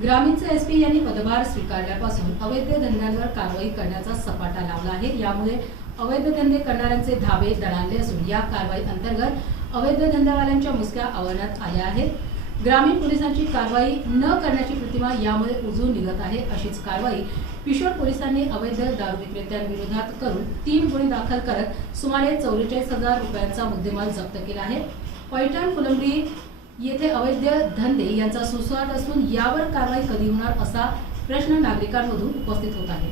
ग्रामीणचे एसपी यांनी पदभार स्वीकारल्यापासून अवैध धंद्यांवर कारवाई करण्याचा सपाटा लावला आहे। यामुळे अवैध धंदे करणाऱ्यांचे धाबे दणाणले असून या कारवाई अंतर्गत अवैध धंदेवाल्यांच्या मुसक्या आवरण्यात आल्या आहेत। ग्रामीण पोलिसांची कारवाई न करण्याची प्रतिमा यामुळे उजळून निघत आहे। अशीच कारवाई पिशोर पोलिसांनी अवैध दारू विक्रेत्यांविरोधात करून 3 गुन्हे दाखल करत सुमारे 44,000 रुपयांचा मुद्देमाल जप्त केला आहे। पैठण फुलंब्री येथे अवैध धंदे यांचा सुसवाट असून यावर कारवाई कधी होणार असा प्रश्न नागरिकांमधून उपस्थित होत आहे।